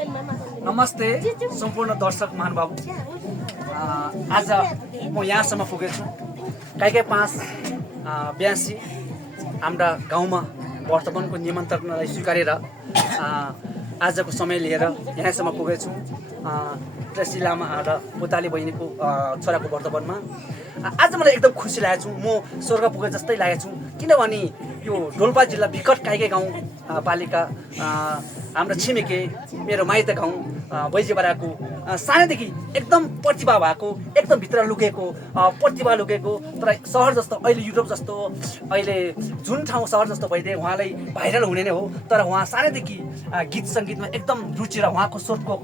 नमस्ते सम्पूर्ण दर्शक महानुभाव। आज म यहाँसम्म पुगेछु। काहीँ 5:82 हाम्रा गाउँमा वर्तमानको निमन्त्रणालाई स्वीकारेर आजको समय लिएर यहाँसम्म पुगेछु। ट्रेसी लामा र पुताली बहिनीको छोराको वर्तमानमा आज मलाई एकदम खुसी लागेको छु। म स्वर्ग पुगे जस्तै लागेको छु, किनभने यो डोल्पा जिल्ला विकट काइके गाउँ पालिका हाम्रो छिमेकी मेरो माइत गाउँ बैजीबाराको सानैदेखि एकदम प्रतिभा भएको, एकदम भित्र लुकेको प्रतिभा लुकेको, तर सहर जस्तो अहिले युरोप जस्तो अहिले जुन ठाउँ सहर जस्तो भइदिए उहाँलाई भाइरल हुने नै हो। तर उहाँ सानैदेखि गीत सङ्गीतमा एकदम रुचि र उहाँको स्वरको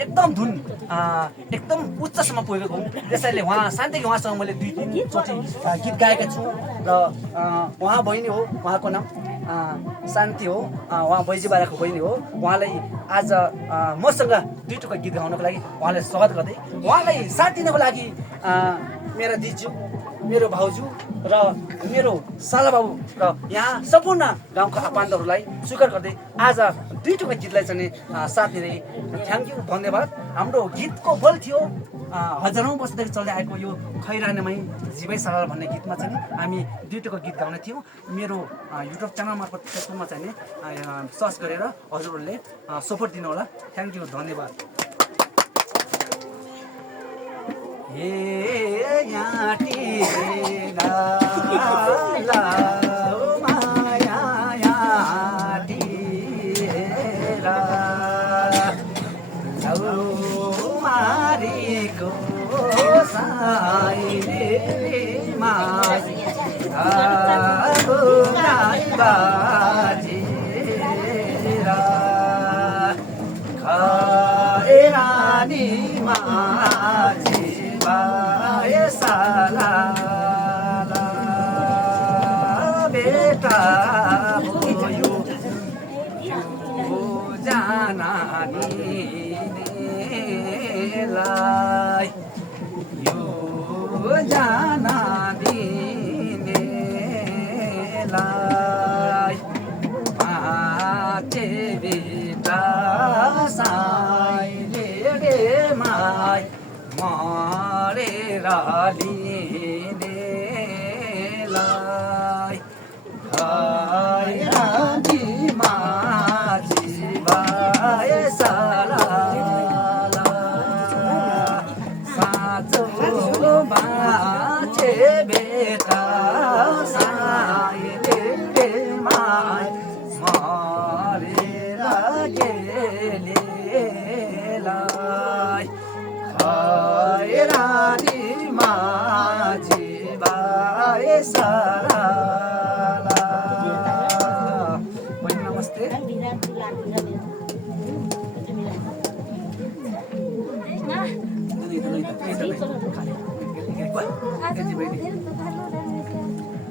एकदम धुन एकदम उच्चसम्म पुगेको हुँ। त्यसैले उहाँ सानैदेखि उहाँसँग मैले 2-3 गीत गाएका छु र उहाँ बहिनी हो, उहाँको नाम शान्ति हो, उहाँ बैजीबाराको बहिनी हो। उहाँलाई आज मसँग 2 टुक्का गीत गाउनको लागि उहाँलाई स्वागत गर्दै उहाँलाई साथ दिनको लागि मेरा दिजु, मेरो भाउजू र मेरो सालाबाबु र यहाँ सम्पूर्ण गाउँका आफन्तहरूलाई स्वीकार गर्दै आज 2 टुक्का गीतलाई चाहिँ साथ दिँदै थ्याङ्क यू, धन्यवाद। हाम्रो गीतको बल थियो हजारौँ वर्षदेखि चल्दै आएको यो खैरानीमै जीवै सरल भन्ने गीतमा चाहिँ हामी 2 टुक्का गीत गाउने थियौँ। मेरो युट्युब च्यानल मार्फत फेसबुकमा चाहिँ सर्च गरेर हजुरहरूले सपोर्ट दिनु होला। थ्याङ्क यू, धन्यवाद।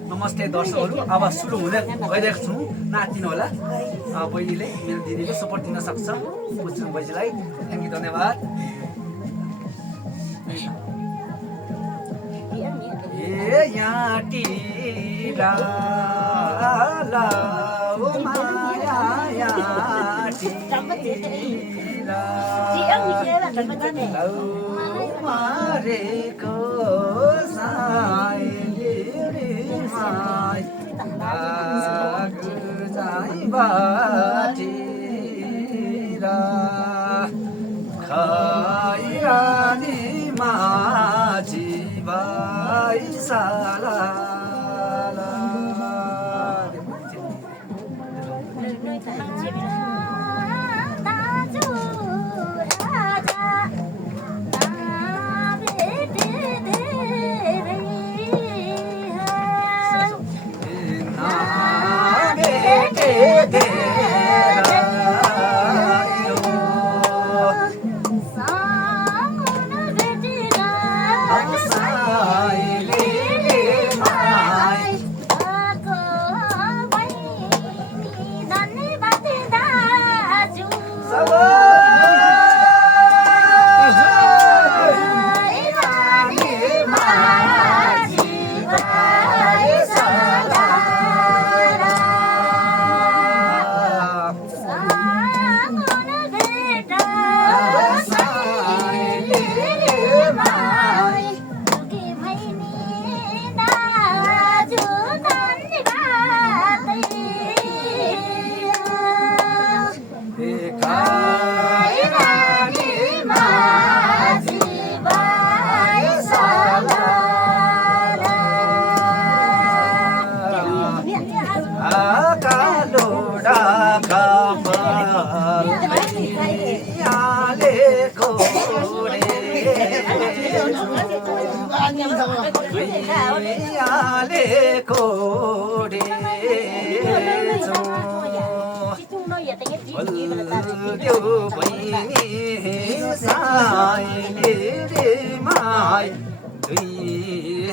नमस्ते दर्शकहरू, अब सुरु हुँदै गइरहेको छु। नाचिनु होला। बहिनीले मेरो दिदीले सपोर्ट दिन सक्छ पुज्नु बहिनीलाई। थ्याङ्क यू, धन्यवाद।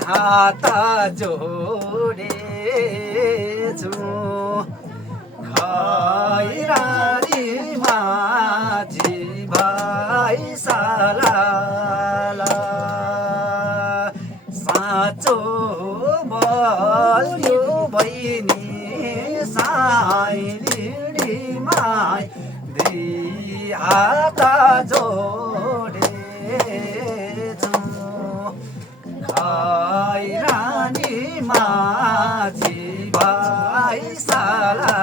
हात जोडेछु खैरानी माझी भाइ साला साँचो बल्यो बहिनी साइलिडीमा दुई हात जोडेछु खैरानी माझी भाइ साला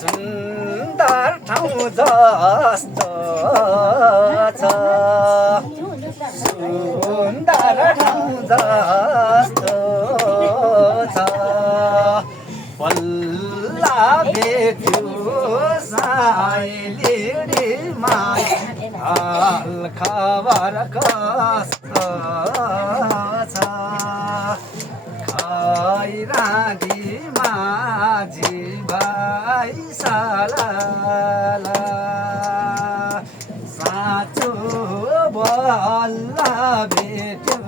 सुन्दर ठाउँ जस्तो छ सुन्दर ठाउँ जस्तो छ पल्ला बेच्यो साइलिडीमा हाल खबर कस्तो छ खैरानी माझी भाइ साला साँचो बल्ल भेट्यो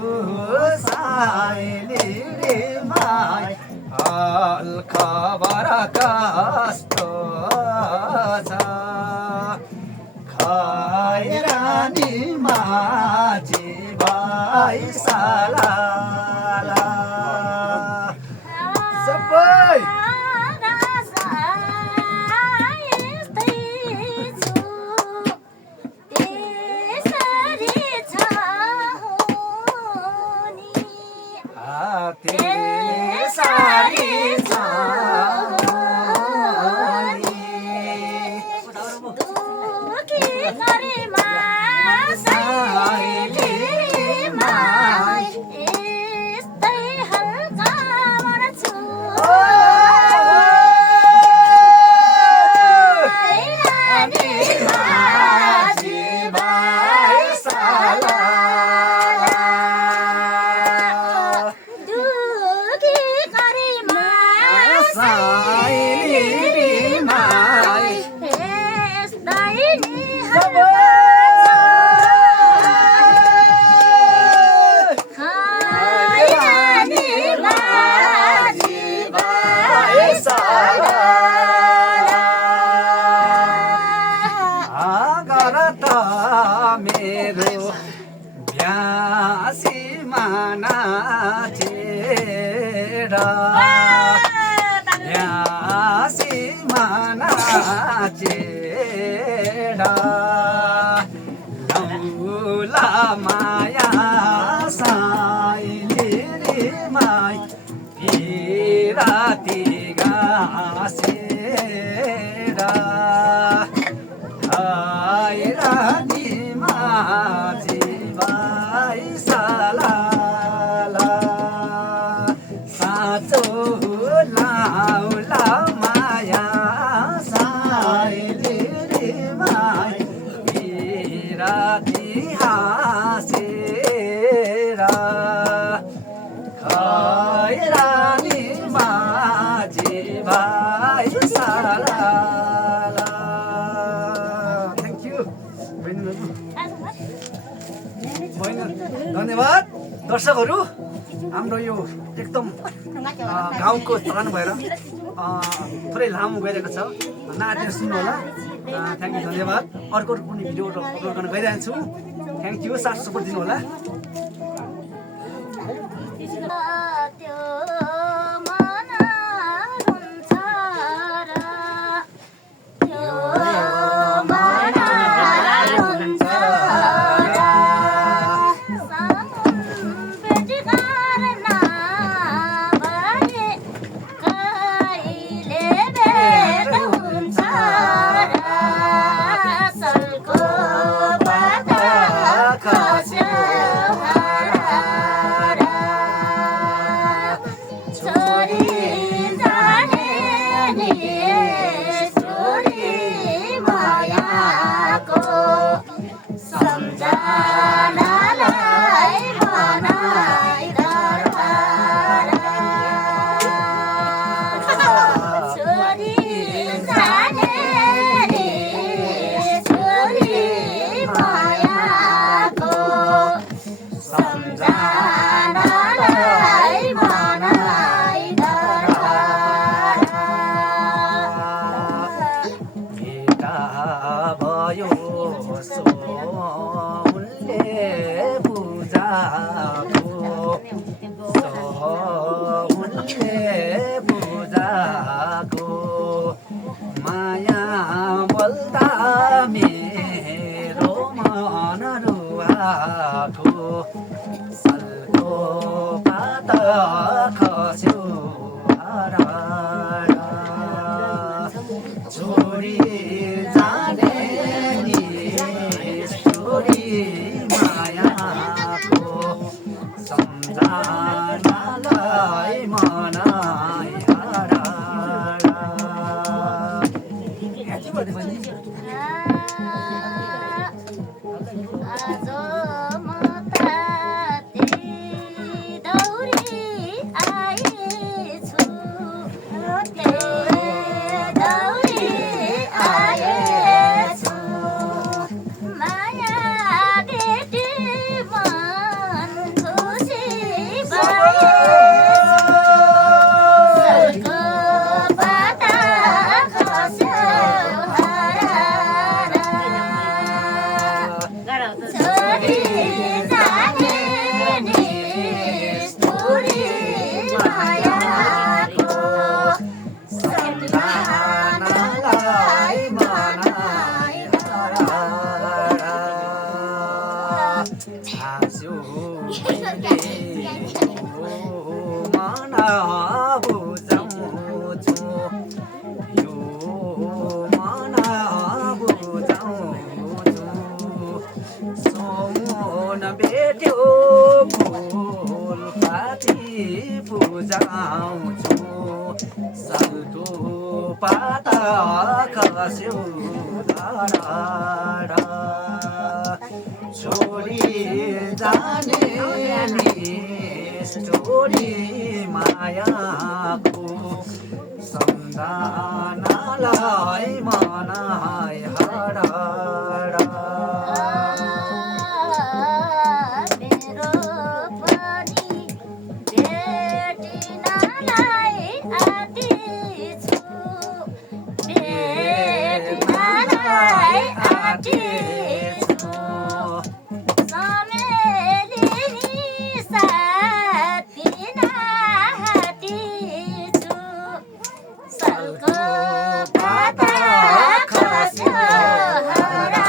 साइलिडीमा हाल खबर कस्तो छ खैरानी माझी भाइ साला सबै मेरो भ्यासी माना चेरा भ्यासी माना चेरा लौला माया साइलिरी माई फिराती गासेरा खैरानी माझी भाइ सालाला साँचो लाउला माया साइली रे माई बिराती हाँसेर खैरानी माझी भाइ सालाला थ्याङ्क यू धन्यवाद दर्शकहरू हाम्रो यो एकदम गाउँको चलन भएर थोरै लामो गइरहेको छ नाटेर सुन्नु होला थ्याङ्क यू धन्यवाद अर्को कुनै भिडियो अपलोड गर्न गइरहन्छु थ्याङ्क यू साथ सपोर्ट दिनु होला माया बोल्दा मेरो मन रुवाको सालको पाता खस्यो छोडी जाने नि छोडी मायाको सम्झनालाई मनाइ सालको पाता खस्यो छोडी जाने नि छोडी मायाको सम्झनालाई मनाइ Salko pata khasyo hara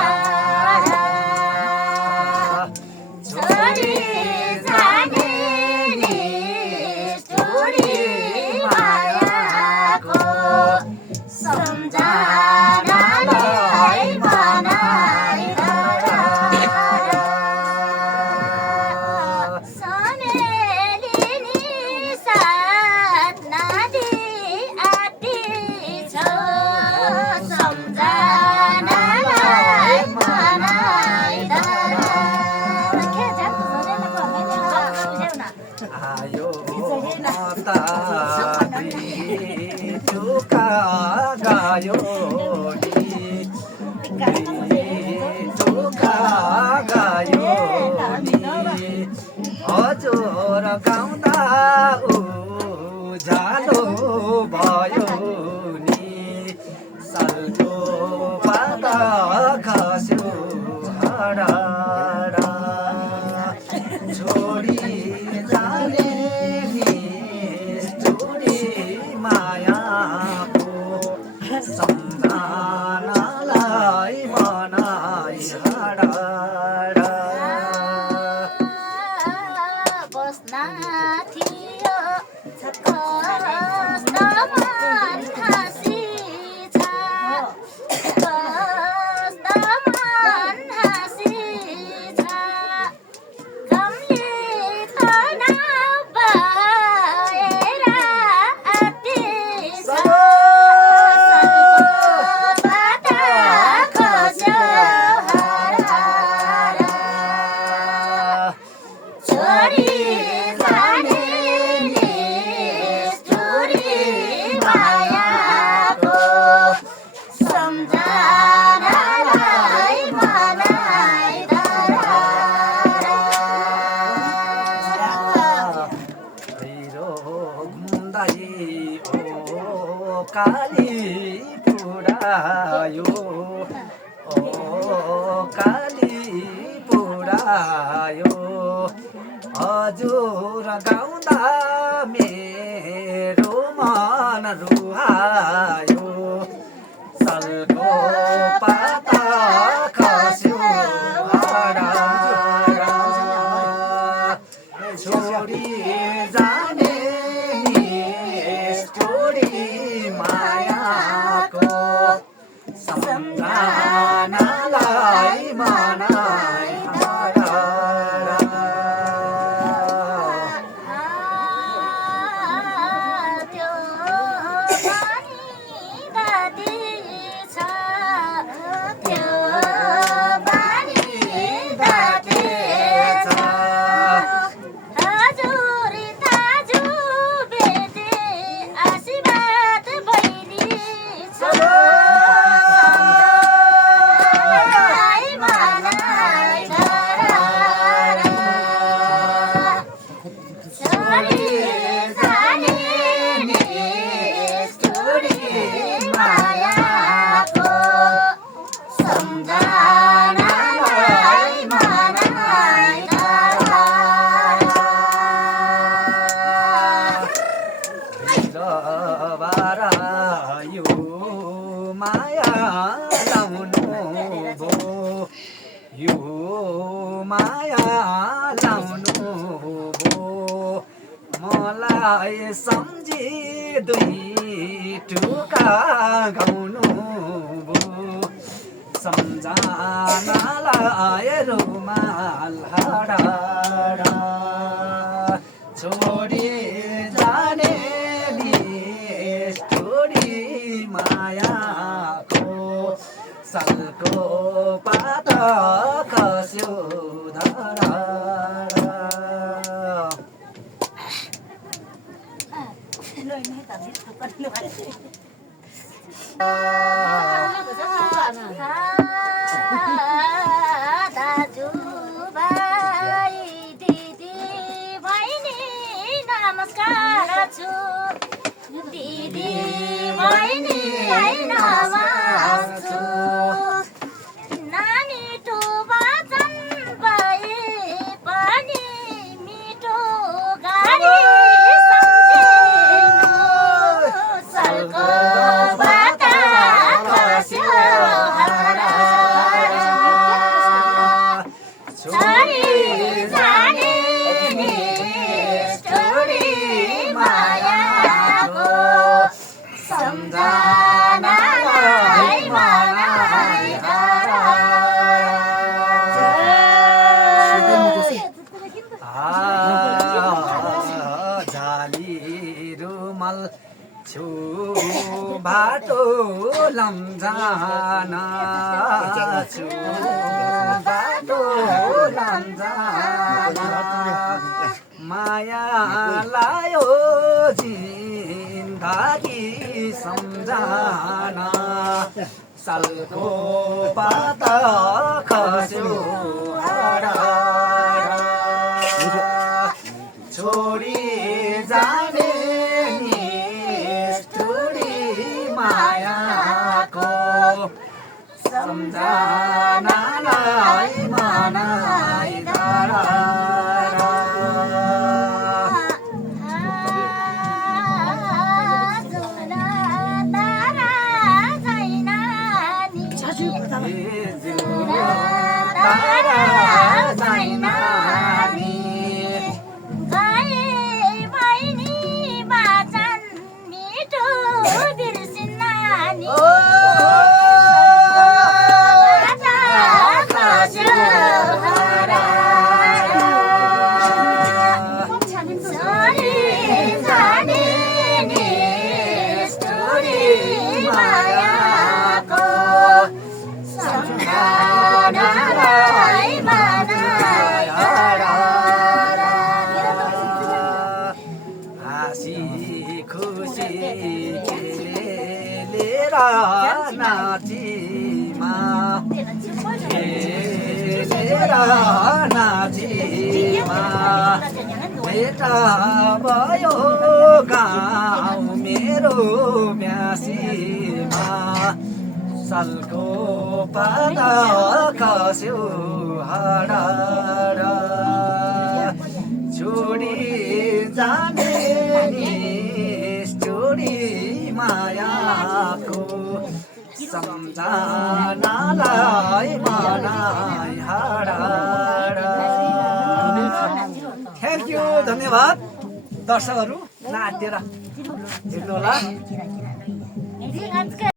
डाँडा छोडी जाने निष्ठुरी मायाको सम्झनालाई मनाई डाँडा बस्ना थियो कस्तमान हाँसी छ कस्तमान हाँसी छ कमले तनाव भएर आतिस बात खोज्यो हराएर छोडी जाने निष्ठुरी मायाको सम्झनालाई मनाई भैरो घुम्दै ओ काली पुरायो ओ काली पुरायो हजुर गाउँदा मेरो मन रुहायो सालको पाता खस्यो हराएर छोडी जाने निष्ठुरी मायाको सम्झनालाई मनाई त्यो पानी दादी छ त्यो पानी दादी छ हजुर दाजु बेटे आशीर्वाद बहिनी छ मनाई छोडी जाने निष्ठुरी मायाको सम्झनालाई मनाई यो माया लाउनु भो यो माया लाउनु भो मलाई सम्झी दुई टुका गाउनु भो सम्झनालाई रुमाल हराडा छोडी जाने निष्ठुरी मायाको सालको पाता खस्यो धरा दाजु भाइ दिदी बहिनी नमस्कार छु दिदी बहिनी नमस्कार छु नामिठो वचन भए पनि मिठो गाडी सम्झिनु सालको बाटा खस्यो हराएर छोडी जाने निष्ठुरी मायाको सम्झनालाई मनाई झाली रुमाल छु बाटो लम्जाना छु बाटो लम्जाना माया लायो जिन्दगी सम्झना सालको पाता खस्यो छोडी जाने निष्ठुरी मायाको सम्झनालाई नाजीमा भेटा भयो गाउँ मेरो ब्यासीमा सालको पाता खस्यो हाडाड छोडी जाने नि छोडी मायाको सम्झनालाई मनाई हाडाड थ्याङ्क यू धन्यवाद दर्शकहरू नाचेर हेर्नुहोला